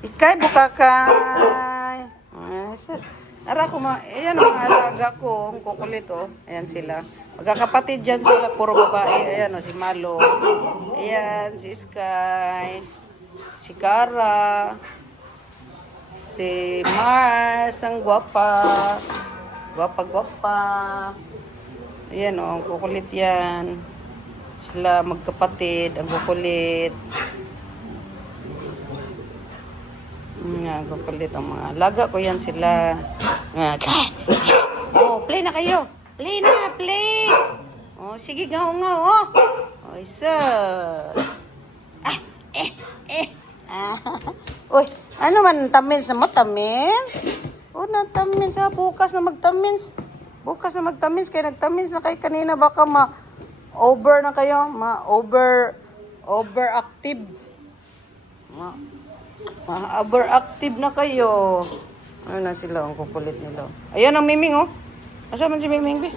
Ikay, bukakay. Ay, sus. Ara ko ayan ang mga alaga ko, ang kukulit oh. Ayan sila. Magkakapatid dyan sila, puro babae. Ayan oh, si Malo. Ayan, si Sky. Si Cara. Si Mars, ang gwapa. Gwapa-gwapa. Ayan oh, ang kukulit yan. Sila magkapatid, ang kukulit. Nga, kukulit ang mga alaga ko yan sila. Oh, play na kayo. Play na, play. Oh, sige, ngaw-ngaw, oh. Oh, isa. Uy, ano man, tamins na mo, tamins? Oh, na-tamins ha, bukas na magtamins. Bukas na magtamins, kaya nagtamins na kayo kanina, baka over na kayo, overactive. Overactive na kayo. Ano na sila, ang kukulit nila. Ayan ang Miming, oh. Asa man si Miming, be?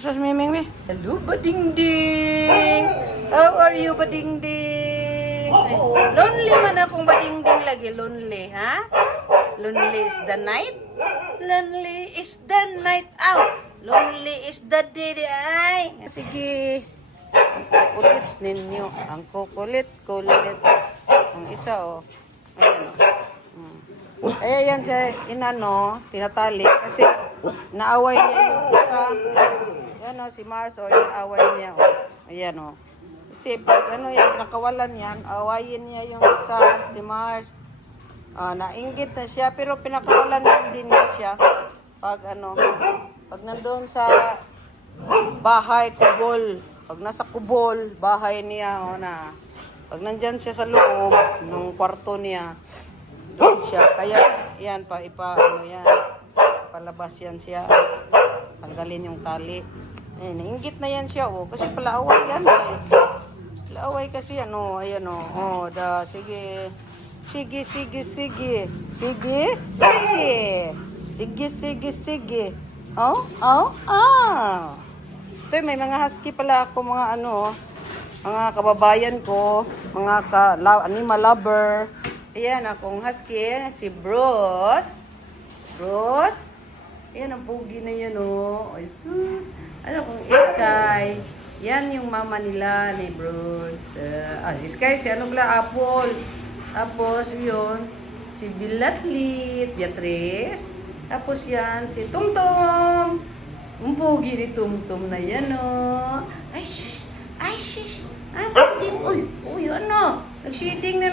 Asa si Miming, be? Hello, Badingding! How are you, Badingding? Ay, lonely man akong Badingding lagi. Lonely, ha? Lonely is the night? Lonely is the night out. Lonely is the day. Ay, sige. Ang kukulit ninyo. Ang kukulit. Ang isa, oh. Ayan, oh. Ayan siya, inano, tinatali. Kasi, naaway niya yung isa. Ayan, oh, si Mars, oh, inaaway niya, oh. Ayan, oh. Kasi, pag ano yan, nakawalan yan, awayin niya yung isa, si Mars. Nainggit na siya, pero pinakawalan din niya siya. Pag nandoon sa bahay, kubol. Pag nasa kubol, bahay niya, oh, na. Pag nandyan siya sa loob ng kwarto niya, doon siya. Kaya, yan, palabas yan siya. Tanggalin yung tali. Nainggit na yan siya, oh. Kasi palaaway yan, eh. Palaaway kasi, ayan, oh. Sige. Sige. Oh. Ito, may mga husky pala ako, mga mga kababayan ko, mga animal lover. Ayan, akong husky, si Bruce. Ayan, ang pugi na yan, oh. Ay, sus. Ano kung Sky. Yan yung mama nila ni Bruce. Sky, si Apple. Tapos, yun, si Bilatlit, Beatrice. Tapos yan, si Tumtum. Ang pugi ni Tumtum na yan, oh. Ay, shush. Uy, nagshitting na